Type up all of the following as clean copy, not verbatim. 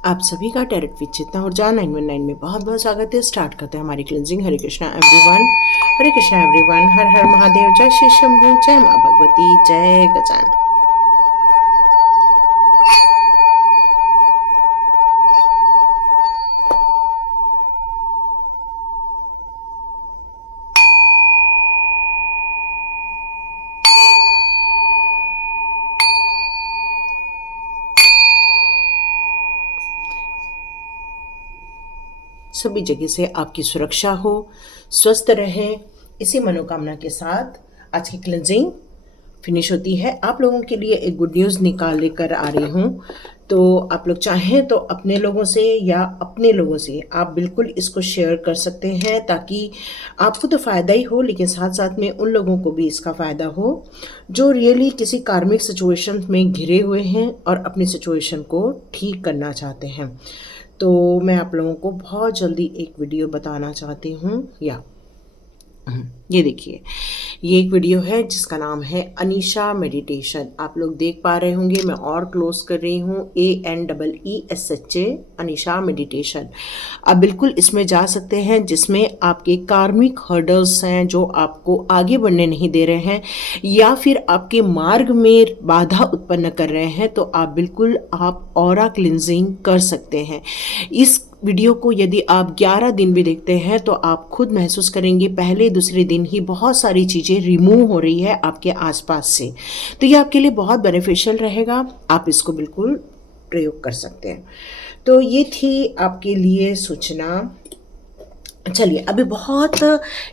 आप सभी का टैरेट विद चेतना ऊर्जा 919 में बहुत बहुत स्वागत है। स्टार्ट करते हैं हमारी क्लिनजिंग। हरे कृष्णा एवरीवन, हरे कृष्णा एवरीवन, हर हर महादेव, जय श्री शंभू, जय माँ भगवती, जय गजानन। सभी जगह से आपकी सुरक्षा हो, स्वस्थ रहें, इसी मनोकामना के साथ आज की क्लिनजिंग फिनिश होती है। आप लोगों के लिए एक गुड न्यूज़ निकाल लेकर आ रही हूँ। तो आप लोग चाहें तो अपने लोगों से या अपने लोगों से आप बिल्कुल इसको शेयर कर सकते हैं, ताकि आपको तो फ़ायदा ही हो, लेकिन साथ साथ में उन लोगों को भी इसका फ़ायदा हो जो रियली किसी कार्मिक सिचुएशन में घिरे हुए हैं और अपनी सिचुएशन को ठीक करना चाहते हैं। तो मैं आप लोगों को बहुत जल्दी एक वीडियो बताना चाहती हूँ। ये देखिए, ये एक वीडियो है जिसका नाम है अनीशा मेडिटेशन। आप लोग देख पा रहे होंगे, मैं और क्लोज कर रही हूँ, ANEESHA अनीशा मेडिटेशन। आप बिल्कुल इसमें जा सकते हैं, जिसमें आपके कार्मिक हर्डल्स हैं जो आपको आगे बढ़ने नहीं दे रहे हैं या फिर आपके मार्ग में बाधा उत्पन्न कर रहे हैं, तो आप बिल्कुल आप ऑरा क्लिनजिंग कर सकते हैं। इस वीडियो को यदि आप 11 दिन भी देखते हैं तो आप खुद महसूस करेंगे पहले दूसरे दिन ही बहुत सारी चीज़ें रिमूव हो रही है आपके आसपास से। तो ये आपके लिए बहुत बेनिफिशियल रहेगा, आप इसको बिल्कुल प्रयोग कर सकते हैं। तो ये थी आपके लिए सूचना। चलिए, अभी बहुत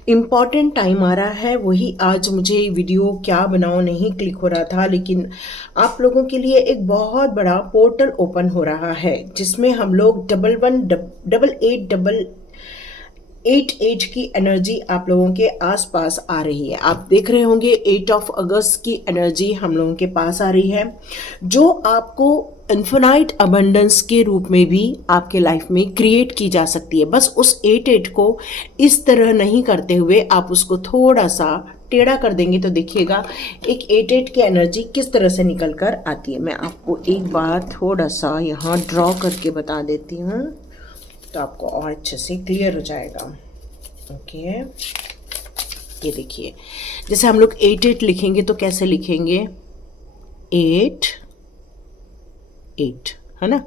इम्पॉर्टेंट टाइम आ रहा है, वही आज मुझे वीडियो क्या बनाओ नहीं क्लिक हो रहा था, लेकिन आप लोगों के लिए एक बहुत बड़ा पोर्टल ओपन हो रहा है, जिसमें हम लोग 118888 की एनर्जी आप लोगों के आसपास आ रही है। आप देख रहे होंगे 8 अगस्त की एनर्जी हम लोगों के पास आ रही है, जो आपको इन्फिनाइट अबंडेंस के रूप में भी आपके लाइफ में क्रिएट की जा सकती है। बस उस 88 को इस तरह नहीं करते हुए आप उसको थोड़ा सा टेढ़ा कर देंगे तो देखिएगा एक 88 की एनर्जी किस तरह से निकल कर आती है। मैं आपको एक बार थोड़ा सा यहाँ ड्रॉ करके बता देती हूँ, तो आपको और अच्छे से क्लियर हो जाएगा। ओके, ये देखिए, जैसे हम लोग 88 लिखेंगे तो कैसे लिखेंगे, 8 8, है ना।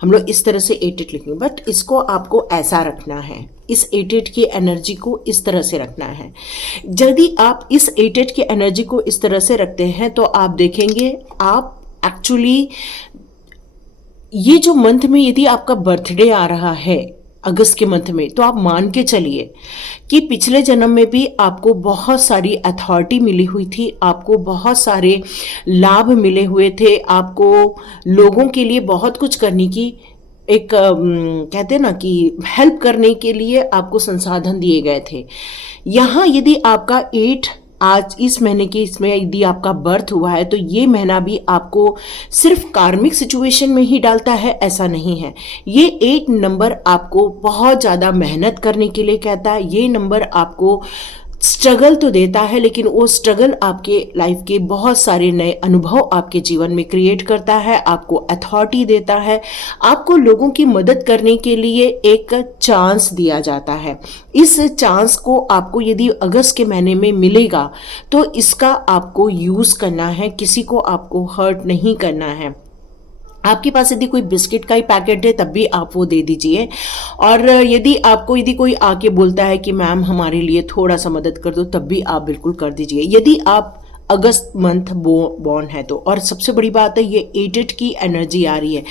हम लोग इस तरह से 88 लिखेंगे, बट इसको आपको ऐसा रखना है, इस 88 की एनर्जी को इस तरह से रखना है। यदि आप इस 88 की एनर्जी को इस तरह से रखते हैं तो आप देखेंगे आप एक्चुअली ये जो मंथ में यदि आपका बर्थडे आ रहा है अगस्त के मंथ में, तो आप मान के चलिए कि पिछले जन्म में भी आपको बहुत सारी अथॉरिटी मिली हुई थी, आपको बहुत सारे लाभ मिले हुए थे, आपको लोगों के लिए बहुत कुछ करने की एक कहते हैं ना कि हेल्प करने के लिए आपको संसाधन दिए गए थे। यहाँ यदि आपका 8 आज इस महीने के इसमें यदि आपका बर्थ हुआ है, तो ये महीना भी आपको सिर्फ कार्मिक सिचुएशन में ही डालता है, ऐसा नहीं है। ये 8 नंबर आपको बहुत ज़्यादा मेहनत करने के लिए कहता है। ये नंबर आपको स्ट्रगल तो देता है, लेकिन वो स्ट्रगल आपके लाइफ के बहुत सारे नए अनुभव आपके जीवन में क्रिएट करता है, आपको अथॉरिटी देता है, आपको लोगों की मदद करने के लिए एक चांस दिया जाता है। इस चांस को आपको यदि अगस्त के महीने में मिलेगा तो इसका आपको यूज़ करना है, किसी को आपको हर्ट नहीं करना है। आपके पास यदि कोई बिस्किट का ही पैकेट है तब भी आप वो दे दीजिए, और यदि कोई आके बोलता है कि मैम हमारे लिए थोड़ा सा मदद कर दो, तब भी आप बिल्कुल कर दीजिए, यदि आप अगस्त मंथ बॉर्न है तो। और सबसे बड़ी बात है, ये 88 की एनर्जी आ रही है,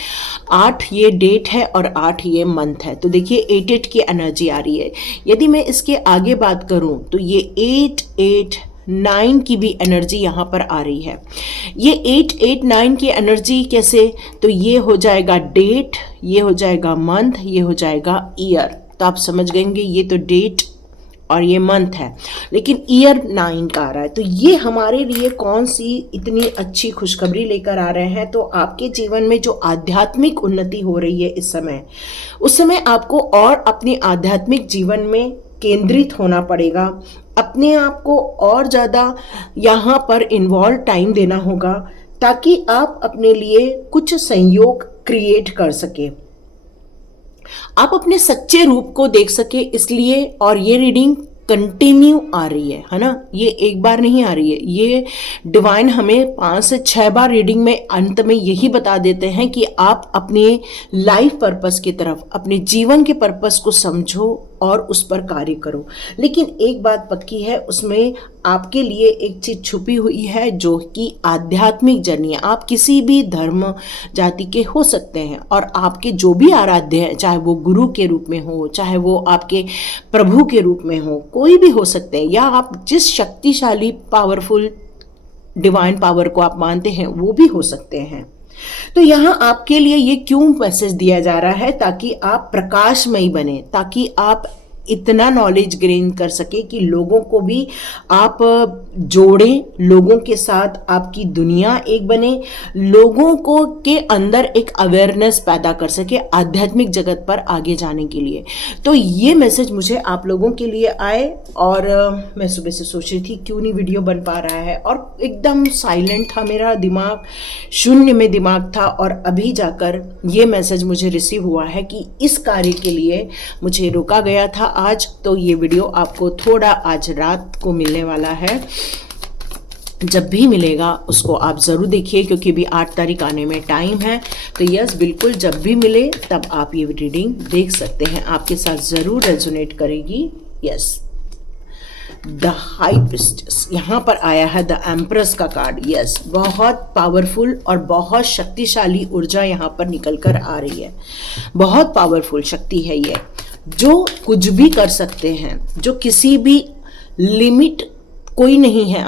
8 ये डेट है और 8 ये मंथ है, तो देखिए 88 की एनर्जी आ रही है। यदि मैं इसके आगे बात करूं तो ये 889 की भी एनर्जी यहाँ पर आ रही है। ये 889 की एनर्जी कैसे, तो ये हो जाएगा डेट, ये हो जाएगा मंथ, ये हो जाएगा ईयर। तो आप समझ गएंगे ये तो डेट और ये मंथ है, लेकिन ईयर 9 का आ रहा है। तो ये हमारे लिए कौन सी इतनी अच्छी खुशखबरी लेकर आ रहे हैं। तो आपके जीवन में जो आध्यात्मिक उन्नति हो रही है इस समय, उस समय आपको और अपने आध्यात्मिक जीवन में केंद्रित होना पड़ेगा, अपने आप को और ज़्यादा यहाँ पर इन्वॉल्व टाइम देना होगा, ताकि आप अपने लिए कुछ संयोग क्रिएट कर सके। आप अपने सच्चे रूप को देख सके इसलिए, और ये रीडिंग कंटिन्यू आ रही है ना, ये एक बार नहीं आ रही है। ये डिवाइन हमें 5 से 6 बार रीडिंग में अंत में यही बता देते हैं कि आप अपने लाइफ पर्पस की तरफ, अपने जीवन के पर्पस को समझो और उस पर कार्य करो। लेकिन एक बात पक्की है, उसमें आपके लिए एक चीज छुपी हुई है जो कि आध्यात्मिक जर्नी है। आप किसी भी धर्म जाति के हो सकते हैं, और आपके जो भी आराध्य हैं, चाहे वो गुरु के रूप में हो, चाहे वो आपके प्रभु के रूप में हो, कोई भी हो सकते हैं, या आप जिस शक्तिशाली पावरफुल डिवाइन पावर को आप मानते हैं वो भी हो सकते हैं। तो यहाँ आपके लिए ये क्यों मैसेज दिया जा रहा है? ताकि आप प्रकाशमयी बने, ताकि आप इतना नॉलेज गेन कर सके कि लोगों को भी आप जोड़ें, लोगों के साथ आपकी दुनिया एक बने, लोगों को के अंदर एक अवेयरनेस पैदा कर सके आध्यात्मिक जगत पर आगे जाने के लिए। तो ये मैसेज मुझे आप लोगों के लिए आए, और मैं सुबह से सोच रही थी क्यों नहीं वीडियो बन पा रहा है, और एकदम साइलेंट था मेरा दिमाग, शून्य में दिमाग था, और अभी जाकर ये मैसेज मुझे रिसीव हुआ है कि इस कार्य के लिए मुझे रोका गया था आज। तो ये वीडियो आपको थोड़ा आज रात को मिलने वाला है, जब भी मिलेगा उसको आप ज़रूर देखिए, क्योंकि भी 8 तारीख आने में टाइम है। तो यस, बिल्कुल जब भी मिले तब आप ये रीडिंग देख सकते हैं, आपके साथ ज़रूर रेजोनेट करेगी। यस, द हाई प्रिस्टेस यहाँ पर आया है, द एम्प्रेस का कार्ड। यस, बहुत पावरफुल और बहुत शक्तिशाली ऊर्जा यहाँ पर निकल कर आ रही है, बहुत पावरफुल शक्ति है ये, जो कुछ भी कर सकते हैं, जो किसी भी लिमिट कोई नहीं है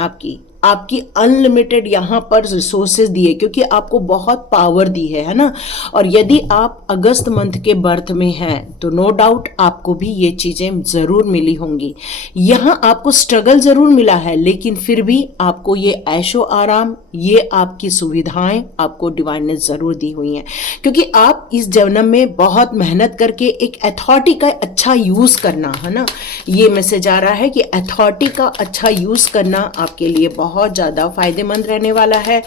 आपकी अनलिमिटेड यहाँ पर रिसोर्सेज दिए, क्योंकि आपको बहुत पावर दी है ना। और यदि आप अगस्त मंथ के बर्थ में हैं तो नो डाउट आपको भी ये चीज़ें ज़रूर मिली होंगी। यहाँ आपको स्ट्रगल ज़रूर मिला है, लेकिन फिर भी आपको ये ऐशो आराम, ये आपकी सुविधाएं आपको डिवाइन ने ज़रूर दी हुई हैं, क्योंकि आप इस जन्म में बहुत मेहनत करके एक अथॉरिटी का अच्छा यूज़ करना, है ना। ये मैसेज आ रहा है कि अथॉरिटी का अच्छा यूज़ करना आपके लिए बहुत ज़्यादा फायदेमंद रहने वाला है।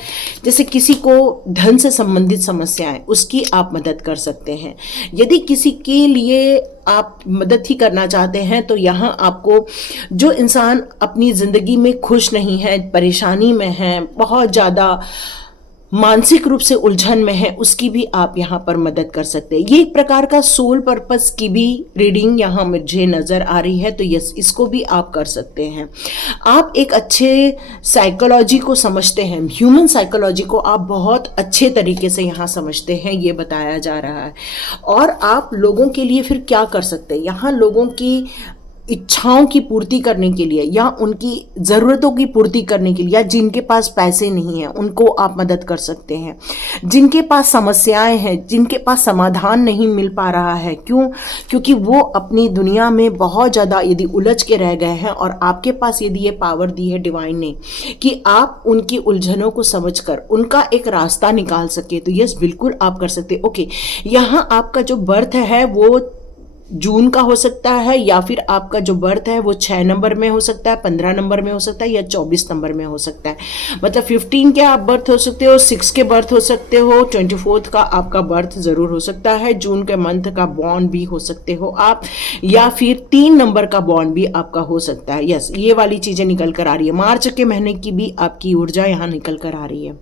जैसे किसी को धन से संबंधित समस्याएं, उसकी आप मदद कर सकते हैं। यदि किसी के लिए आप मदद ही करना चाहते हैं, तो यहाँ आपको जो इंसान अपनी ज़िंदगी में खुश नहीं है, परेशानी में है, बहुत ज़्यादा मानसिक रूप से उलझन में है, उसकी भी आप यहाँ पर मदद कर सकते हैं। ये एक प्रकार का सोल पर्पस की भी रीडिंग यहाँ मुझे नज़र आ रही है, तो यस, इसको भी आप कर सकते हैं। आप एक अच्छे साइकोलॉजी को समझते हैं, ह्यूमन साइकोलॉजी को आप बहुत अच्छे तरीके से यहाँ समझते हैं, ये बताया जा रहा है। और आप लोगों के लिए फिर क्या कर सकते हैं, यहाँ लोगों की इच्छाओं की पूर्ति करने के लिए, या उनकी ज़रूरतों की पूर्ति करने के लिए, या जिनके पास पैसे नहीं हैं उनको आप मदद कर सकते हैं। जिनके पास समस्याएं हैं, जिनके पास समाधान नहीं मिल पा रहा है, क्योंकि वो अपनी दुनिया में बहुत ज़्यादा यदि उलझ के रह गए हैं, और आपके पास यदि ये पावर दी है डिवाइन ने कि आप उनकी उलझनों को समझकर उनका एक रास्ता निकाल सके, तो यस, बिल्कुल आप कर सकते। ओके, यहाँ आपका जो बर्थ है वो जून का हो सकता है, या फिर आपका जो बर्थ है वो 6 नंबर में हो सकता है, 15 नंबर में हो सकता है, या 24 नंबर में हो सकता है। मतलब 15 के आप बर्थ हो सकते हो, 6 के बर्थ हो सकते हो, 24 का आपका बर्थ ज़रूर हो सकता है, जून के मंथ का बॉर्न भी हो सकते हो आप, या फिर 3 नंबर का बॉर्न भी आपका हो सकता है। यस, ये वाली चीज़ें निकल कर आ रही है। मार्च के महीने की भी आपकी ऊर्जा यहाँ निकल कर आ रही है।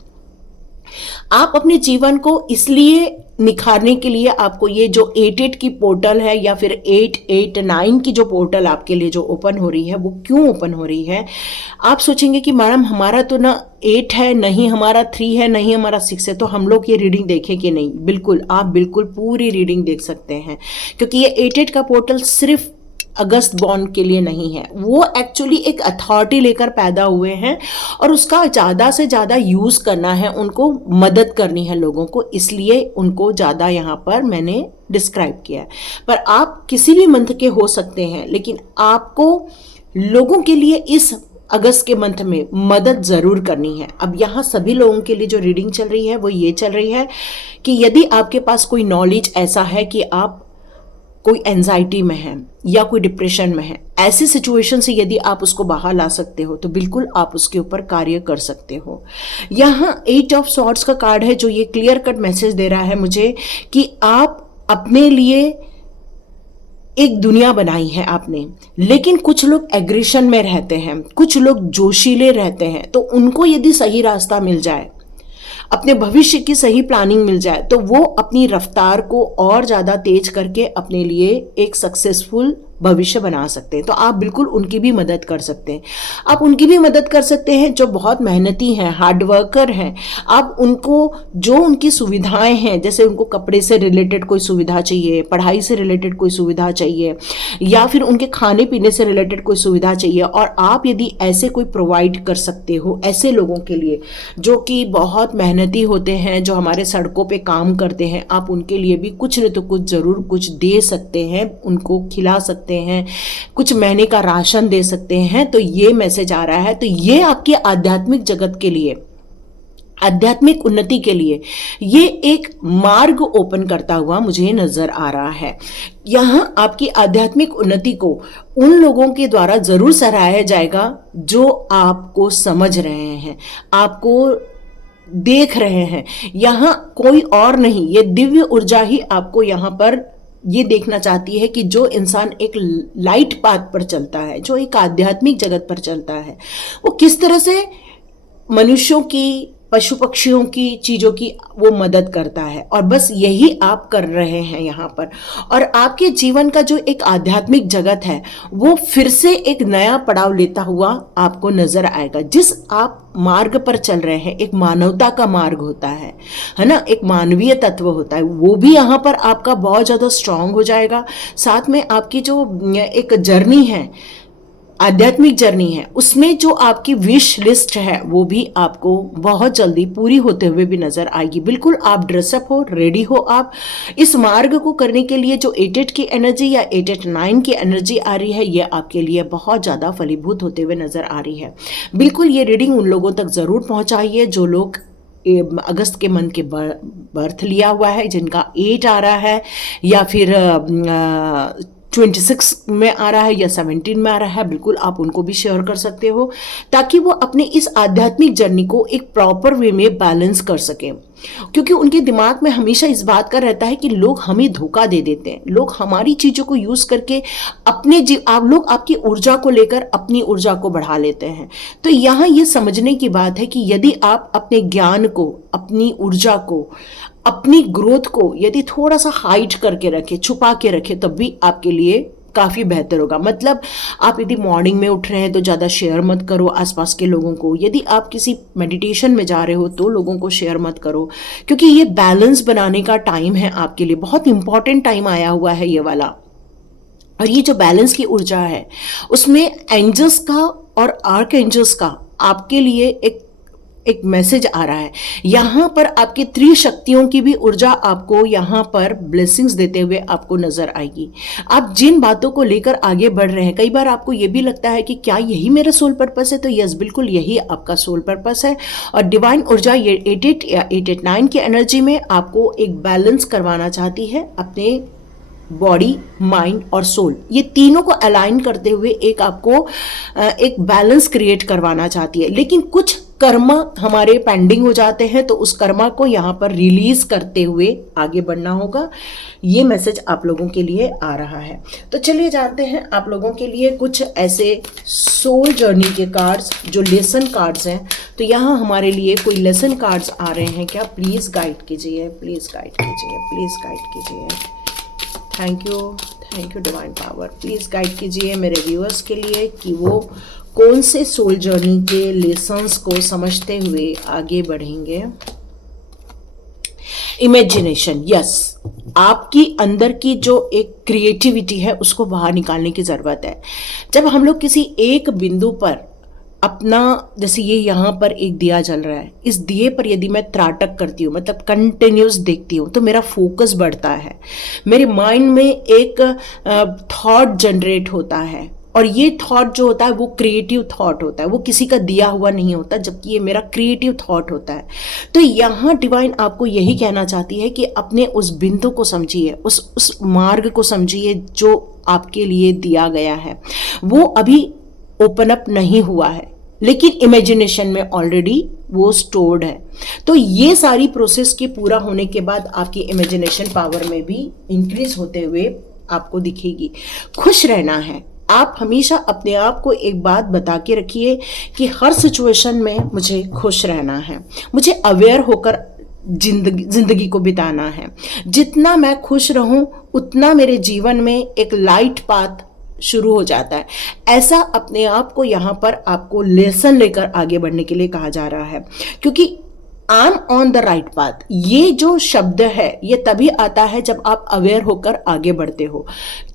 आप अपने जीवन को इसलिए निखारने के लिए आपको ये जो 8-8 की पोर्टल है, या फिर 8-8-9 की जो पोर्टल आपके लिए जो ओपन हो रही है, वो क्यों ओपन हो रही है? आप सोचेंगे कि मैडम हमारा तो ना 8 है, नहीं हमारा 3 है, नहीं हमारा 6 है, तो हम लोग ये रीडिंग देखें कि नहीं? बिल्कुल, आप बिल्कुल पूरी रीडिंग देख सकते हैं, क्योंकि ये 8-8 का पोर्टल सिर्फ अगस्त बॉर्न के लिए नहीं है। वो एक्चुअली एक अथॉरिटी लेकर पैदा हुए हैं, और उसका ज़्यादा से ज़्यादा यूज़ करना है, उनको मदद करनी है लोगों को, इसलिए उनको ज़्यादा यहाँ पर मैंने डिस्क्राइब किया है। पर आप किसी भी मंथ के हो सकते हैं, लेकिन आपको लोगों के लिए इस अगस्त के मंथ में मदद ज़रूर करनी है। अब यहाँ सभी लोगों के लिए जो रीडिंग चल रही है वो ये चल रही है कि यदि आपके पास कोई नॉलेज ऐसा है कि आप कोई एंजाइटी में है या कोई डिप्रेशन में है, ऐसी सिचुएशन से यदि आप उसको बाहर ला सकते हो, तो बिल्कुल आप उसके ऊपर कार्य कर सकते हो। यहाँ 8 ऑफ सॉर्ड्स का कार्ड है, जो ये क्लियर कट मैसेज दे रहा है मुझे कि आप अपने लिए एक दुनिया बनाई है आपने, लेकिन कुछ लोग एग्रेशन में रहते हैं, कुछ लोग जोशीले रहते हैं, तो उनको यदि सही रास्ता मिल जाए, अपने भविष्य की सही प्लानिंग मिल जाए, तो वो अपनी रफ्तार को और ज़्यादा तेज करके अपने लिए एक सक्सेसफुल भविष्य बना सकते हैं। तो आप बिल्कुल उनकी भी मदद कर सकते हैं। आप उनकी भी मदद कर सकते हैं जो बहुत मेहनती हैं, हार्ड वर्कर हैं। आप उनको जो उनकी सुविधाएं हैं, जैसे उनको कपड़े से रिलेटेड कोई सुविधा चाहिए, पढ़ाई से रिलेटेड कोई सुविधा चाहिए, या फिर उनके खाने पीने से रिलेटेड कोई सुविधा चाहिए, और आप यदि ऐसे कोई प्रोवाइड कर सकते हो ऐसे लोगों के लिए जो कि बहुत मेहनती होते हैं, जो हमारे सड़कों पे काम करते हैं, आप उनके लिए भी कुछ न तो कुछ ज़रूर कुछ दे सकते हैं, उनको खिला सकते हैं, कुछ महीने का राशन दे सकते हैं। तो ये मैसेज आ रहा है। तो ये आपकी आध्यात्मिक जगत के लिए, आध्यात्मिक उन्नति के लिए ये एक मार्ग ओपन करता हुआ मुझे नजर आ रहा है। यहां आपकी आध्यात्मिक उन्नति को उन लोगों के द्वारा जरूर सराहा जाएगा जो आपको समझ रहे हैं, आपको देख रहे हैं। यहां कोई और नहीं, ये दिव्य ऊर्जा ही आपको यहां पर ये देखना चाहती है कि जो इंसान एक लाइट पाथ पर चलता है, जो एक आध्यात्मिक जगत पर चलता है, वो किस तरह से मनुष्यों की, पशु पक्षियों की, चीज़ों की वो मदद करता है। और बस यही आप कर रहे हैं यहाँ पर। और आपके जीवन का जो एक आध्यात्मिक जगत है वो फिर से एक नया पड़ाव लेता हुआ आपको नजर आएगा। जिस आप मार्ग पर चल रहे हैं, एक मानवता का मार्ग होता है ना, एक मानवीय तत्व होता है, वो भी यहाँ पर आपका बहुत ज़्यादा स्ट्रांग हो जाएगा। साथ में आपकी जो एक जर्नी है, आध्यात्मिक जर्नी है, उसमें जो आपकी विश लिस्ट है वो भी आपको बहुत जल्दी पूरी होते हुए भी नजर आएगी। बिल्कुल आप ड्रेसअप हो, रेडी हो आप इस मार्ग को करने के लिए। जो 8-8 की एनर्जी या 8-8-9 की एनर्जी आ रही है, ये आपके लिए बहुत ज़्यादा फलीभूत होते हुए नजर आ रही है। बिल्कुल ये रीडिंग उन लोगों तक ज़रूर पहुँचाइए जो लोग अगस्त के मंथ के बर्थ लिया हुआ है, जिनका 8 आ रहा है या फिर 26 में आ रहा है या 17 में आ रहा है। बिल्कुल आप उनको भी शेयर कर सकते हो ताकि वो अपने इस आध्यात्मिक जर्नी को एक प्रॉपर वे में बैलेंस कर सकें। क्योंकि उनके दिमाग में हमेशा इस बात का रहता है कि लोग हमें धोखा दे देते हैं, लोग हमारी चीज़ों को यूज़ करके अपने आप लोग आपकी ऊर्जा को लेकर अपनी ऊर्जा को बढ़ा लेते हैं। तो यहाँ ये समझने की बात है कि यदि आप अपने ज्ञान को, अपनी ऊर्जा को, अपनी ग्रोथ को यदि थोड़ा सा हाइड करके रखें, छुपा के रखें, तब भी आपके लिए काफ़ी बेहतर होगा। मतलब आप यदि मॉर्निंग में उठ रहे हैं तो ज़्यादा शेयर मत करो आसपास के लोगों को। यदि आप किसी मेडिटेशन में जा रहे हो तो लोगों को शेयर मत करो, क्योंकि ये बैलेंस बनाने का टाइम है आपके लिए। बहुत इंपॉर्टेंट टाइम आया हुआ है ये वाला। और ये जो बैलेंस की ऊर्जा है उसमें एंजल्स का और आर्क एंजल्स का आपके लिए एक मैसेज आ रहा है। यहाँ पर आपकी त्रिशक्तियों की भी ऊर्जा आपको यहाँ पर ब्लेसिंग्स देते हुए आपको नजर आएगी। आप जिन बातों को लेकर आगे बढ़ रहे हैं, कई बार आपको ये भी लगता है कि क्या यही मेरा सोल पर्पस है, तो यस बिल्कुल यही आपका सोल पर्पस है। और डिवाइन ऊर्जा ये 8-8 या 8-8-9 की एनर्जी में आपको एक बैलेंस करवाना चाहती है अपने बॉडी, माइंड और सोल, ये तीनों को अलाइन करते हुए एक आपको एक बैलेंस क्रिएट करवाना चाहती है। लेकिन कुछ कर्मा हमारे पेंडिंग हो जाते हैं, तो उस कर्मा को यहाँ पर रिलीज करते हुए आगे बढ़ना होगा। ये मैसेज आप लोगों के लिए आ रहा है। तो चलिए जानते हैं आप लोगों के लिए कुछ ऐसे सोल जर्नी के कार्ड्स जो लेसन कार्ड्स हैं। तो यहाँ हमारे लिए कोई लेसन कार्ड्स आ रहे हैं क्या? प्लीज़ गाइड कीजिए, प्लीज़ गाइड कीजिए, प्लीज़ गाइड कीजिए। Thank you divine power. Please guide कीजिए मेरे व्यूअर्स के लिए कि वो कौन से सोल जर्नी के लेसन्स को समझते हुए आगे बढ़ेंगे। इमेजिनेशन, यस, आपकी अंदर की जो एक क्रिएटिविटी है उसको बाहर निकालने की ज़रूरत है। जब हम लोग किसी एक बिंदु पर अपना, जैसे ये यहाँ पर एक दिया जल रहा है, इस दिए पर यदि मैं त्राटक करती हूँ, मतलब कंटिन्यूस देखती हूँ, तो मेरा फोकस बढ़ता है, मेरे माइंड में एक थॉट जनरेट होता है। और ये थॉट जो होता है वो क्रिएटिव थॉट होता है, वो किसी का दिया हुआ नहीं होता, जबकि ये मेरा क्रिएटिव थॉट होता है। तो यहाँ डिवाइन आपको यही कहना चाहती है कि अपने उस बिंदु को समझिए, उस मार्ग को समझिए जो आपके लिए दिया गया है। वो अभी ओपन अप नहीं हुआ है, लेकिन इमेजिनेशन में ऑलरेडी वो स्टोर्ड है। तो ये सारी प्रोसेस के पूरा होने के बाद आपकी इमेजिनेशन पावर में भी इंक्रीज होते हुए आपको दिखेगी। खुश रहना है, आप हमेशा अपने आप को एक बात बता के रखिए कि हर सिचुएशन में मुझे खुश रहना है, मुझे अवेयर होकर जिंदगी को बिताना है। जितना मैं खुश रहूं उतना मेरे जीवन में एक लाइट पाथ शुरू हो जाता है। ऐसा अपने आप को यहाँ पर आपको लेसन लेकर आगे बढ़ने के लिए कहा जा रहा है, क्योंकि I am on the right path, ये जो शब्द है ये तभी आता है जब आप अवेयर होकर आगे बढ़ते हो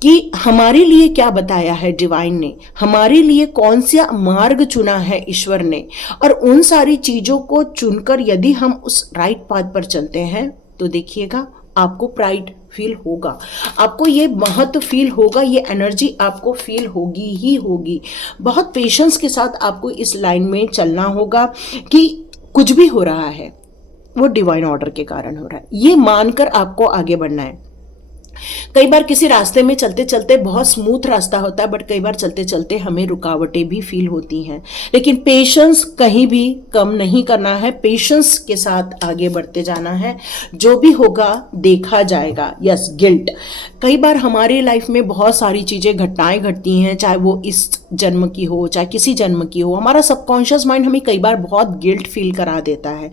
कि हमारे लिए क्या बताया है डिवाइन ने, हमारे लिए कौन सा मार्ग चुना है ईश्वर ने, और उन सारी चीजों को चुनकर यदि हम उस राइट पाथ पर चलते हैं तो देखिएगा आपको प्राइड फील होगा, आपको ये महत्व फील होगा, ये एनर्जी आपको फील होगी ही होगी। बहुत पेशेंस के साथ आपको इस लाइन में चलना होगा कि कुछ भी हो रहा है वो डिवाइन ऑर्डर के कारण हो रहा है, ये मानकर आपको आगे बढ़ना है। कई बार किसी रास्ते में चलते चलते बहुत स्मूथ रास्ता होता है, बट कई बार चलते चलते हमें रुकावटें भी फील होती हैं, लेकिन पेशेंस कहीं भी कम नहीं करना है, पेशेंस के साथ आगे बढ़ते जाना है। जो भी होगा देखा जाएगा। यस, गिल्ट, कई बार हमारे लाइफ में बहुत सारी चीजें घटनाएं घटती हैं, चाहे वो इस जन्म की हो चाहे किसी जन्म की हो, हमारा सबकॉन्शियस माइंड हमें कई बार बहुत गिल्ट फील करा देता है।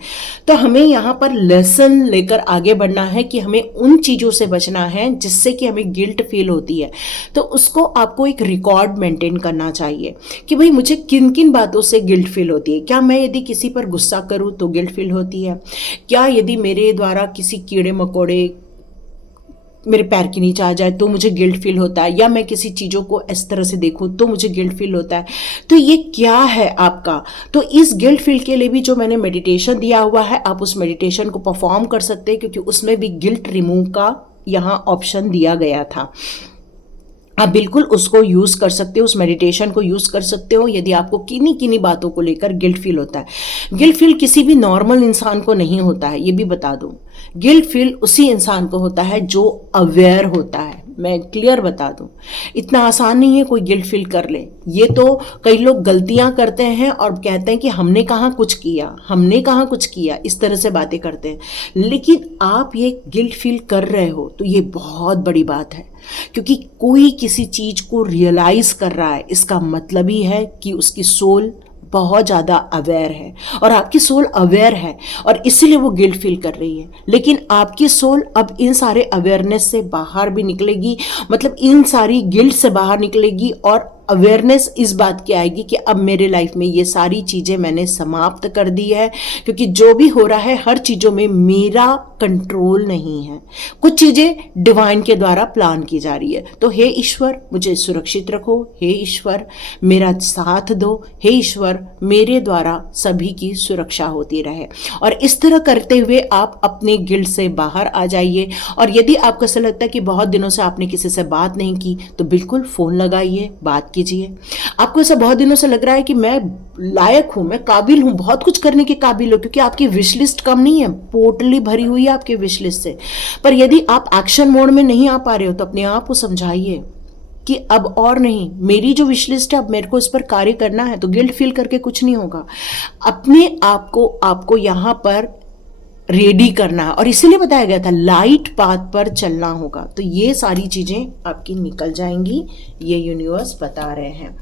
तो हमें यहाँ पर लेसन लेकर आगे बढ़ना है कि हमें उन चीजों से बचना है जिससे कि हमें गिल्ट फील होती है। तो उसको आपको एक रिकॉर्ड मेंटेन करना चाहिए कि भाई मुझे किन किन बातों से गिल्ट फील होती है। क्या मैं यदि किसी पर गुस्सा करूं तो गिल्ट फील होती है? क्या यदि मेरे द्वारा किसी कीड़े मकोड़े मेरे पैर के नीचे आ जाए तो मुझे गिल्ट फील होता है? या मैं किसी चीज़ों को इस तरह से देखूं तो मुझे गिल्ट फील होता है? तो ये क्या है आपका? तो इस गिल्ट फील के लिए भी जो मैंने मेडिटेशन दिया हुआ है, आप उस मेडिटेशन को परफॉर्म कर सकते हैं, क्योंकि उसमें भी गिल्ट रिमूव का यहाँ ऑप्शन दिया गया था। आप बिल्कुल उसको यूज कर सकते हो, उस मेडिटेशन को यूज कर सकते हो यदि आपको किन्हीं किन्हीं बातों को लेकर गिल्ट फील होता है। गिल्ट फील किसी भी नॉर्मल इंसान को नहीं होता है, ये भी बता दूं। गिल्ट फील उसी इंसान को होता है जो अवेयर होता है। मैं क्लियर बता दूं, इतना आसान नहीं है कोई गिल्ट फील कर ले। ये तो कई लोग गलतियां करते हैं और कहते हैं कि हमने कहाँ कुछ किया, हमने कहाँ कुछ किया, इस तरह से बातें करते हैं। लेकिन आप ये गिल्ट फील कर रहे हो तो ये बहुत बड़ी बात है, क्योंकि कोई किसी चीज को रियलाइज कर रहा है, इसका मतलब ही है कि उसकी सोल बहुत ज़्यादा अवेयर है, और आपकी सोल अवेयर है और इसीलिए वो गिल्ट फील कर रही है। लेकिन आपकी सोल अब इन सारे अवेयरनेस से बाहर भी निकलेगी, मतलब इन सारी गिल्ट से बाहर निकलेगी और अवेयरनेस इस बात की आएगी कि अब मेरे लाइफ में ये सारी चीज़ें मैंने समाप्त कर दी है, क्योंकि जो भी हो रहा है हर चीज़ों में मेरा कंट्रोल नहीं है, कुछ चीज़ें डिवाइन के द्वारा प्लान की जा रही है। तो हे ईश्वर मुझे सुरक्षित रखो, हे ईश्वर मेरा साथ दो, हे ईश्वर मेरे द्वारा सभी की सुरक्षा होती रहे। और इस तरह करते हुए आप अपने गिल्ट से बाहर आ जाइए। और यदि आपको ऐसा लगता है कि बहुत दिनों से आपने किसी से बात नहीं की, तो बिल्कुल फ़ोन लगाइए, बात कीजिए। आपको ऐसा बहुत दिनों से लग रहा है कि मैं लायक हूं, मैं काबिल हूं, बहुत कुछ करने के काबिल हूं, क्योंकि आपकी विश लिस्ट कम नहीं है, पोटली भरी हुई है आपकी विश लिस्ट से। पर यदि आप एक्शन मोड में नहीं आ पा रहे हो तो अपने आप को समझाइए कि अब और नहीं, मेरी जो विश लिस्ट है अब मेरे को इस पर कार्य करना है। तो गिल्ट फील करके कुछ नहीं होगा, अपने आप को आपको यहाँ पर रेडी करना है। और इसीलिए बताया गया था लाइट पाथ पर चलना होगा। तो ये सारी चीजें आपकी निकल जाएंगी, ये यूनिवर्स बता रहे हैं।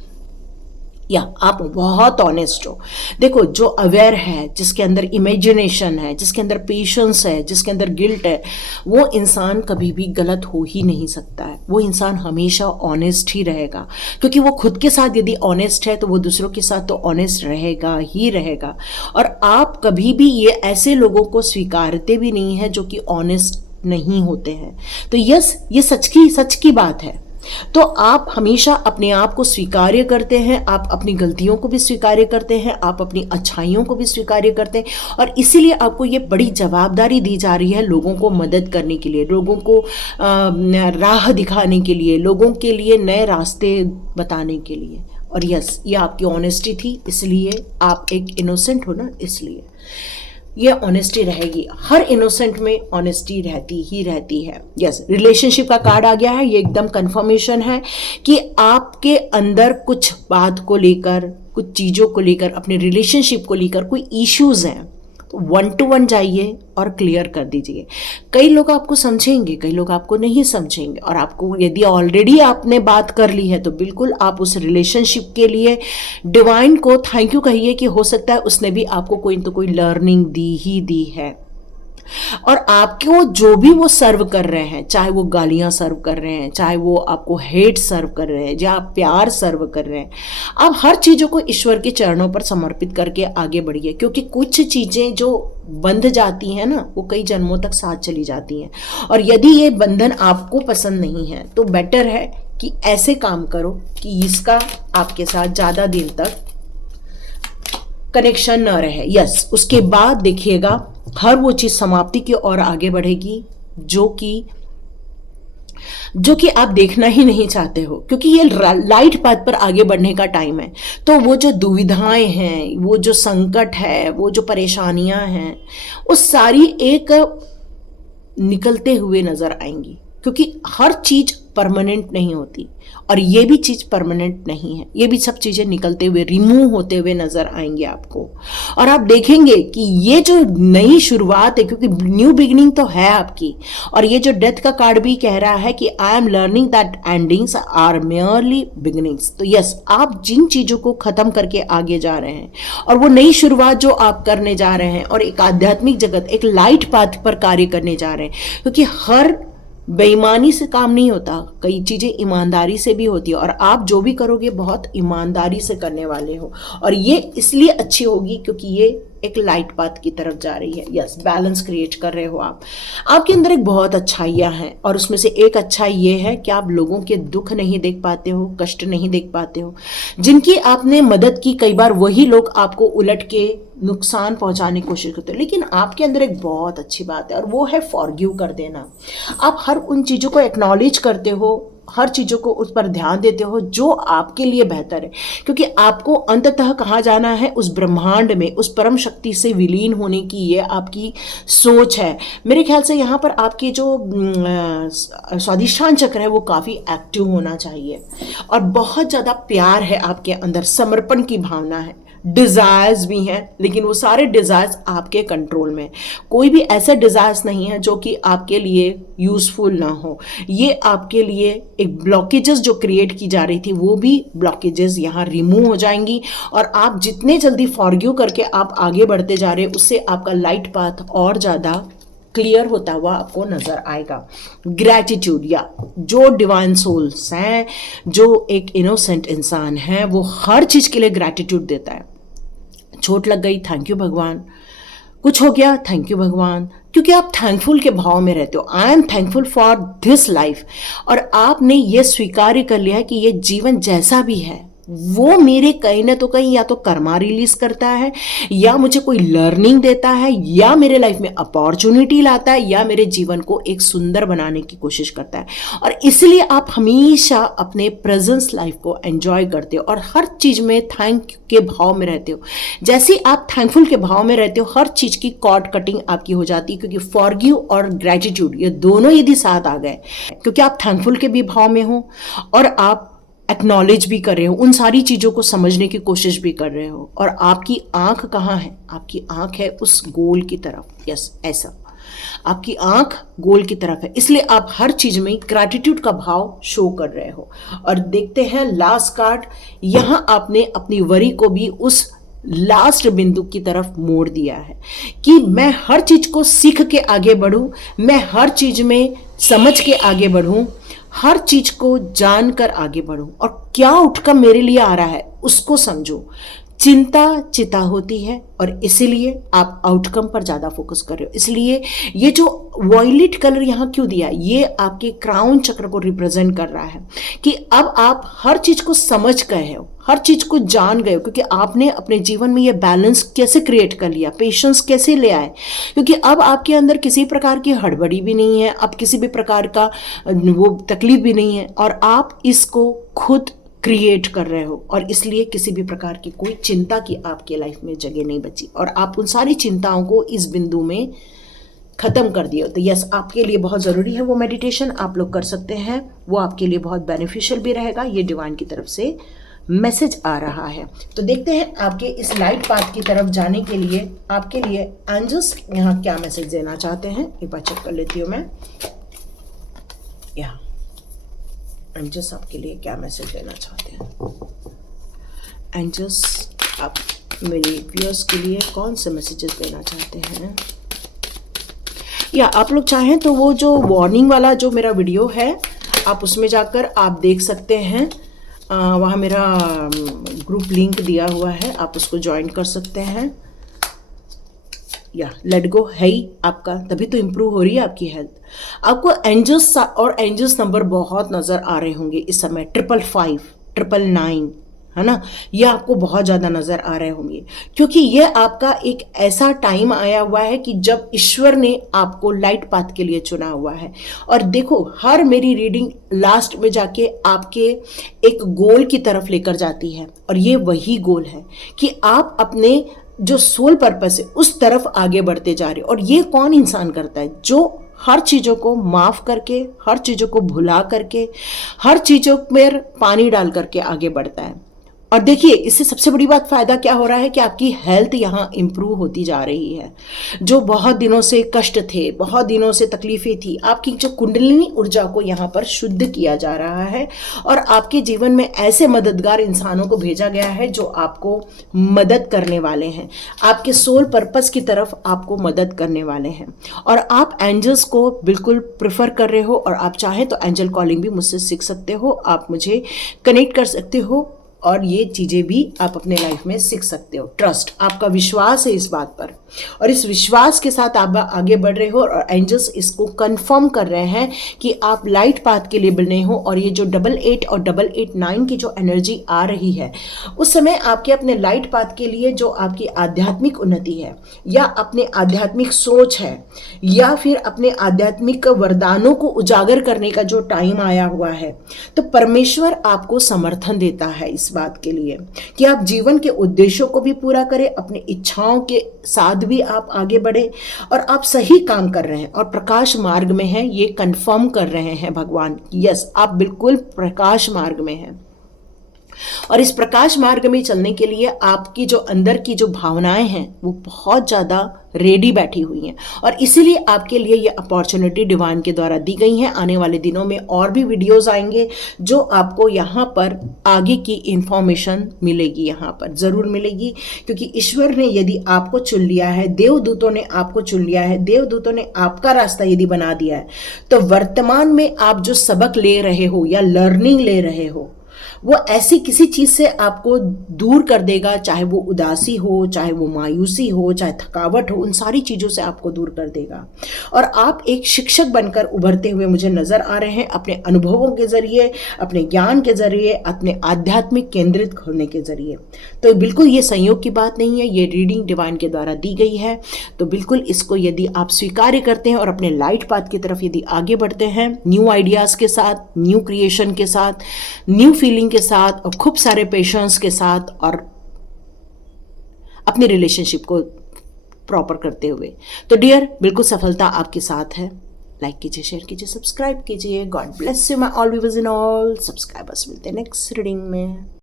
या आप बहुत ऑनेस्ट हो। देखो, जो अवेयर है, जिसके अंदर इमेजिनेशन है, जिसके अंदर पेशेंस है, जिसके अंदर गिल्ट है, वो इंसान कभी भी गलत हो ही नहीं सकता है। वो इंसान हमेशा ऑनेस्ट ही रहेगा, क्योंकि वो खुद के साथ यदि ऑनेस्ट है तो वो दूसरों के साथ तो ऑनेस्ट रहेगा ही रहेगा। और आप कभी भी ये ऐसे लोगों को स्वीकारते भी नहीं है जो कि ऑनेस्ट नहीं होते हैं। तो यस, ये सच की बात है। तो आप हमेशा अपने आप को स्वीकार्य करते हैं, आप अपनी गलतियों को भी स्वीकार्य करते हैं, आप अपनी अच्छाइयों को भी स्वीकार्य करते हैं। और इसीलिए आपको ये बड़ी जवाबदारी दी जा रही है लोगों को मदद करने के लिए, लोगों को राह दिखाने के लिए, लोगों के लिए नए रास्ते बताने के लिए। और यस, ये आपकी ऑनेस्टी थी, इसलिए आप एक इनोसेंट हो ना, इसलिए ये ऑनेस्टी रहेगी। हर इनोसेंट में ऑनेस्टी रहती ही रहती है। यस, रिलेशनशिप का कार्ड आ गया है, ये एकदम कंफर्मेशन है कि आपके अंदर कुछ बात को लेकर, कुछ चीज़ों को लेकर, अपने रिलेशनशिप को लेकर कोई इश्यूज हैं। तो 1-to-1 जाइए और क्लियर कर दीजिए। कई लोग आपको समझेंगे, कई लोग आपको नहीं समझेंगे, और आपको यदि ऑलरेडी आपने बात कर ली है तो बिल्कुल आप उस रिलेशनशिप के लिए डिवाइन को थैंक यू कहिए कि हो सकता है उसने भी आपको कोई तो कोई लर्निंग दी ही दी है। और आपको जो भी वो सर्व कर रहे हैं, चाहे वो गालियां सर्व कर रहे हैं, चाहे वो आपको हेट सर्व कर रहे हैं, या आप प्यार सर्व कर रहे हैं, आप हर चीज़ों को ईश्वर के चरणों पर समर्पित करके आगे बढ़िए। क्योंकि कुछ चीज़ें जो बंध जाती हैं ना, वो कई जन्मों तक साथ चली जाती हैं। और यदि ये बंधन आपको पसंद नहीं है तो बेटर है कि ऐसे काम करो कि इसका आपके साथ ज़्यादा दिन तक कनेक्शन न रहे। यस, उसके बाद देखिएगा हर वो चीज समाप्ति की ओर आगे बढ़ेगी जो कि आप देखना ही नहीं चाहते हो, क्योंकि ये लाइट पाथ पर आगे बढ़ने का टाइम है। तो वो जो दुविधाएं हैं, वो जो संकट है, वो जो परेशानियां हैं, वो सारी एक निकलते हुए नजर आएंगी। क्योंकि हर चीज परमानेंट नहीं होती, और ये भी चीज परमानेंट नहीं है। ये भी सब चीजें निकलते हुए, रिमूव होते हुए नजर आएंगे आपको। और आप देखेंगे कि ये जो नई शुरुआत है, क्योंकि न्यू बिगिनिंग तो है आपकी, और ये जो डेथ का कार्ड भी कह रहा है कि I am learning that endings are merely beginnings. तो यस, आप जिन चीजों को खत्म करके आगे जा रहे हैं, और वो नई शुरुआत जो आप करने जा रहे हैं, और एक आध्यात्मिक जगत, एक लाइट पाथ पर कार्य करने जा रहे हैं। क्योंकि हर बेईमानी से काम नहीं होता, कई चीजें ईमानदारी से भी होती है, और आप जो भी करोगे बहुत ईमानदारी से करने वाले हो। और ये इसलिए अच्छी होगी क्योंकि ये एक लाइट पाथ की तरफ जा रही है। यस, बैलेंस क्रिएट कर रहे हो आप। आपके अंदर एक बहुत अच्छाइयाँ हैं, और उसमें से एक अच्छाई ये है कि आप लोगों के दुख नहीं देख पाते हो, कष्ट नहीं देख पाते हो। जिनकी आपने मदद की, कई बार वही लोग आपको उलट के नुकसान पहुंचाने की कोशिश करते हो। लेकिन आपके अंदर एक बहुत अच्छी बात है, और वो है फॉरगिव कर देना। आप हर उन चीज़ों को एक्नॉलेज करते हो, हर चीज़ों को उस पर ध्यान देते हो जो आपके लिए बेहतर है। क्योंकि आपको अंततः कहाँ जाना है, उस ब्रह्मांड में, उस परम शक्ति से विलीन होने की ये आपकी सोच है। मेरे ख्याल से यहाँ पर आपके जो स्वादिष्ठान चक्र है वो काफ़ी एक्टिव होना चाहिए, और बहुत ज़्यादा प्यार है आपके अंदर, समर्पण की भावना है, डिज़ायर्स भी हैं, लेकिन वो सारे डिज़ायर्स आपके कंट्रोल में। कोई भी ऐसे डिज़ायर्स नहीं है जो कि आपके लिए यूज़फुल ना हो। ये आपके लिए एक ब्लॉकेजेस जो क्रिएट की जा रही थी, वो भी ब्लॉकेजेस यहाँ रिमूव हो जाएंगी, और आप जितने जल्दी फॉरगिव करके आप आगे बढ़ते जा रहे हैं, उससे आपका लाइट पाथ और ज़्यादा क्लियर होता हुआ आपको नजर आएगा। ग्रैटिट्यूड, या जो डिवाइन सोल्स हैं, जो एक इनोसेंट इंसान है, वो हर चीज़ के लिए ग्रैटिट्यूड देता है। चोट लग गई, थैंक यू भगवान। कुछ हो गया, थैंक यू भगवान। क्योंकि आप थैंकफुल के भाव में रहते हो। I am thankful for this life. और आपने ये स्वीकार कर लिया है कि ये जीवन जैसा भी है वो मेरे कहीं ना तो कहीं या तो कर्मा रिलीज करता है, या मुझे कोई लर्निंग देता है, या मेरे लाइफ में अपॉर्चुनिटी लाता है, या मेरे जीवन को एक सुंदर बनाने की कोशिश करता है। और इसलिए आप हमेशा अपने प्रेजेंस लाइफ को एंजॉय करते हो, और हर चीज में थैंक के भाव में रहते हो। जैसे आप थैंकफुल के भाव में रहते हो, हर चीज की कॉर्ड कटिंग आपकी हो जाती है। क्योंकि फॉरगिव और ग्रेटिट्यूड ये दोनों यदि साथ आ गए, क्योंकि आप थैंकफुल के भी भाव में हो, और आप एक्नॉलेज भी कर रहे हो, उन सारी चीज़ों को समझने की कोशिश भी कर रहे हो, और आपकी आंख कहाँ है, आपकी आंख है उस गोल की तरफ। यस, ऐसा आपकी आंख गोल की तरफ है, इसलिए आप हर चीज में ग्रैटिट्यूड का भाव शो कर रहे हो। और देखते हैं लास्ट कार्ड, यहाँ आपने अपनी वरी को भी उस लास्ट बिंदु की तरफ मोड़ दिया है कि मैं हर चीज को सीख के आगे बढ़ूं, मैं हर चीज में समझ के आगे बढ़ूं, हर चीज को जानकर आगे बढ़ूं, और क्या आउटकम मेरे लिए आ रहा है उसको समझो। चिंता चिता होती है, और इसीलिए आप आउटकम पर ज्यादा फोकस कर रहे हो। इसलिए ये जो वॉयलेट कलर यहाँ क्यों दिया, ये आपके क्राउन चक्र को रिप्रेजेंट कर रहा है कि अब आप हर चीज को समझ गए हो, हर चीज को जान गए हो, क्योंकि आपने अपने जीवन में ये बैलेंस कैसे क्रिएट कर लिया, पेशेंस कैसे ले आए। क्योंकि अब आपके अंदर किसी प्रकार की हड़बड़ी भी नहीं है, अब किसी भी प्रकार का वो तकलीफ भी नहीं है, और आप इसको खुद क्रिएट कर रहे हो, और इसलिए किसी भी प्रकार की कोई चिंता की आपके लाइफ में जगह नहीं बची, और आप उन सारी चिंताओं को इस बिंदु में खत्म कर दिए। तो यस, आपके लिए बहुत ज़रूरी है वो मेडिटेशन, आप लोग कर सकते हैं, वो आपके लिए बहुत बेनिफिशियल भी रहेगा। ये डिवाइन की तरफ से मैसेज आ रहा है। तो देखते हैं आपके इस लाइट पाथ की तरफ जाने के लिए आपके लिए एंजल्स यहाँ क्या मैसेज देना चाहते हैं। एक बार चेक कर लेती हूँ मैं, यहाँ एंजल्स आपके लिए क्या मैसेज देना चाहते हैं। एंजल्स आप मेरे व्यूअर्स के लिए कौन से मैसेजेस देना चाहते हैं, या आप लोग चाहें तो वो जो वार्निंग वाला जो मेरा वीडियो है आप उसमें जाकर आप देख सकते हैं। वहाँ मेरा ग्रुप लिंक दिया हुआ है, आप उसको ज्वाइन कर सकते हैं। या लेट गो है ही आपका, तभी तो इम्प्रूव हो रही है आपकी हेल्थ। आपको एंजल्स और एंजल्स नंबर बहुत नज़र आ रहे होंगे इस समय, 555, 999, है ना, ये आपको बहुत ज़्यादा नज़र आ रहे होंगे, क्योंकि ये आपका एक ऐसा टाइम आया हुआ है कि जब ईश्वर ने आपको लाइट पाथ के लिए चुना हुआ है। और देखो, हर मेरी रीडिंग लास्ट में जाके आपके एक गोल की तरफ लेकर जाती है, और ये वही गोल है कि आप अपने जो सोल पर्पस है उस तरफ आगे बढ़ते जा रहे हो। और ये कौन इंसान करता है? जो हर चीज़ों को माफ़ करके, हर चीज़ों को भुला करके, हर चीज़ों में पानी डाल करके आगे बढ़ता है। और देखिए, इससे सबसे बड़ी बात फ़ायदा क्या हो रहा है कि आपकी हेल्थ यहाँ इम्प्रूव होती जा रही है। जो बहुत दिनों से कष्ट थे, बहुत दिनों से तकलीफ़ें थी, आपकी जो कुंडलिनी ऊर्जा को यहाँ पर शुद्ध किया जा रहा है। और आपके जीवन में ऐसे मददगार इंसानों को भेजा गया है जो आपको मदद करने वाले हैं, आपके सोल पर्पस की तरफ आपको मदद करने वाले हैं। और आप एंजल्स को बिल्कुल प्रेफर कर रहे हो, और आप चाहें तो एंजल कॉलिंग भी मुझसे सीख सकते हो, आप मुझे कनेक्ट कर सकते हो, और ये चीज़ें भी आप अपने लाइफ में सीख सकते हो। ट्रस्ट, आपका विश्वास है इस बात पर, और इस विश्वास के साथ आप आगे बढ़ रहे हो। और एंजल्स इसको कंफर्म कर रहे हैं कि आप लाइट पाथ के लिए बने हो। और ये जो 88 और 889 की जो एनर्जी आ रही है, उस समय आपके अपने लाइट पाथ के लिए जो आपकी आध्यात्मिक उन्नति है, या अपने आध्यात्मिक सोच है, या फिर अपने आध्यात्मिक वरदानों को उजागर करने का जो टाइम आया हुआ है, तो परमेश्वर आपको समर्थन देता है इस बात के लिए कि आप जीवन के उद्देश्यों को भी पूरा करें, अपनी इच्छाओं के साथ भी आप आगे बढ़े, और आप सही काम कर रहे हैं और प्रकाश मार्ग में हैं, ये कंफर्म कर रहे हैं भगवान। यस, आप बिल्कुल प्रकाश मार्ग में हैं। और इस प्रकाश मार्ग में चलने के लिए आपकी जो अंदर की जो भावनाएं हैं वो बहुत ज़्यादा रेडी बैठी हुई हैं, और इसीलिए आपके लिए ये अपॉर्चुनिटी डिवाइन के द्वारा दी गई है। आने वाले दिनों में और भी वीडियोस आएंगे जो आपको यहाँ पर आगे की इंफॉर्मेशन मिलेगी, यहाँ पर ज़रूर मिलेगी, क्योंकि ईश्वर ने यदि आपको चुन लिया है, देवदूतों ने आपको चुन लिया है, देवदूतों ने आपका रास्ता यदि बना दिया है, तो वर्तमान में आप जो सबक ले रहे हो या लर्निंग ले रहे हो, वो ऐसी किसी चीज़ से आपको दूर कर देगा, चाहे वो उदासी हो, चाहे वो मायूसी हो, चाहे थकावट हो, उन सारी चीज़ों से आपको दूर कर देगा। और आप एक शिक्षक बनकर उभरते हुए मुझे नज़र आ रहे हैं, अपने अनुभवों के ज़रिए, अपने ज्ञान के ज़रिए, अपने आध्यात्मिक केंद्रित होने के ज़रिए। तो बिल्कुल ये संयोग की बात नहीं है, ये रीडिंग डिवाइन के द्वारा दी गई है। तो बिल्कुल इसको यदि आप स्वीकार करते हैं और अपने लाइट पाथ की तरफ यदि आगे बढ़ते हैं, न्यू आइडियाज़ के साथ, न्यू क्रिएशन के साथ, न्यू फीलिंग के साथ, और खूब सारे पेशेंस के साथ, और अपनी रिलेशनशिप को प्रॉपर करते हुए, तो डियर बिल्कुल सफलता आपके साथ है। लाइक कीजिए, शेयर कीजिए, सब्सक्राइब कीजिए। God bless you my all viewers in all subscribers. मिलते हैं नेक्स्ट रीडिंग में।